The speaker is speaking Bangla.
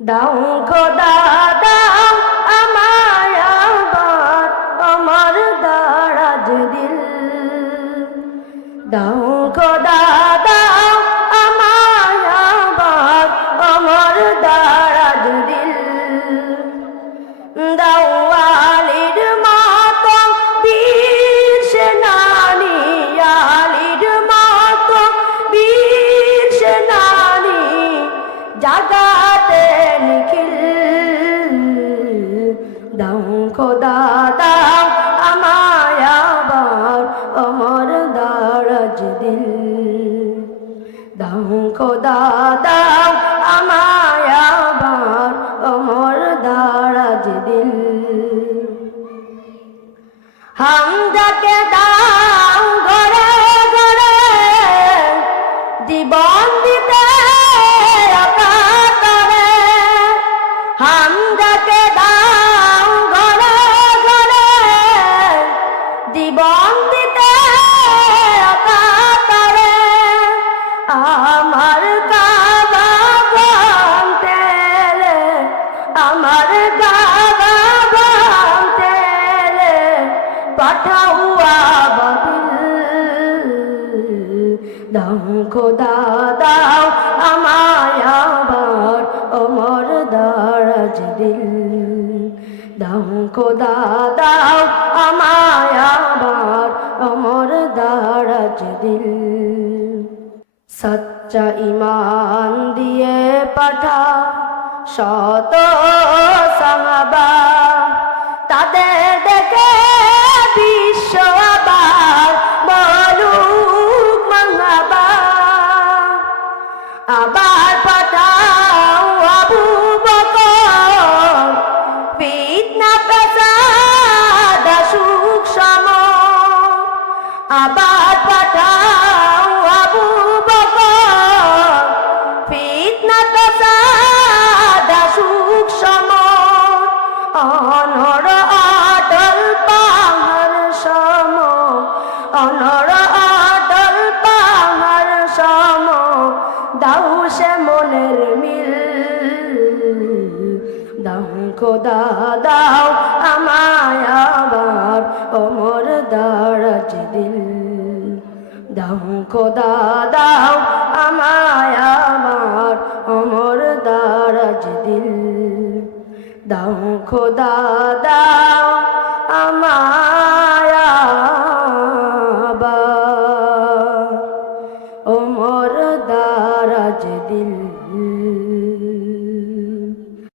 দাও খোদা দাও আমায় আবার আমার দারাজ দিল। দাও খোদা দাও আমায় আবার আমার দারাজ দিল। দাও আলীর মতো বীর সেনানী, আলীর মতো বীর সেনানী জাগাতে নিখিল। দাও খোদা দাও আমায় আবার আমার দারাজ দিল। দাও খোদা দাও আমায় আবার আমার দারাজ দিল। হামজাকে দাও ঘরে ঘরে জীবন দিতে অকাতরে। হামজাকে দাও ঘরে ঘরে জীবন দিতে অকাতরে। আমার কাবা ভাঙতে আমার কাবা ভাঙতে পাঠাও আবাবিল। দাও খোদা দাও আমায় আবার আমার দারাজ দিল। দাও খোদা দাও আমায় আবার আমার দারাজ দিল। সচ্চা ঈমান দিয়ে পাঠা শত সাহাবা, তাদের দেখে বিশ্ব আবার বলুক মারহাবা। আবার পাঠাও আবু বকর, ফিতনা পেসাদ সুখ সম। আবার পাঠাও আবু বকর, ফিতনা পেসাদ সুখ সম। অনর অটল পাহাড় সম, অনর অটল পাহাড় সম। দাও সে মনের মিল। দাও খোদা দাও আমায় আবার আমার দারাজ দিল। দাও খোদা দাও আমায় আবার আমার দারাজ দিল। দাও খোদা দাও আমায়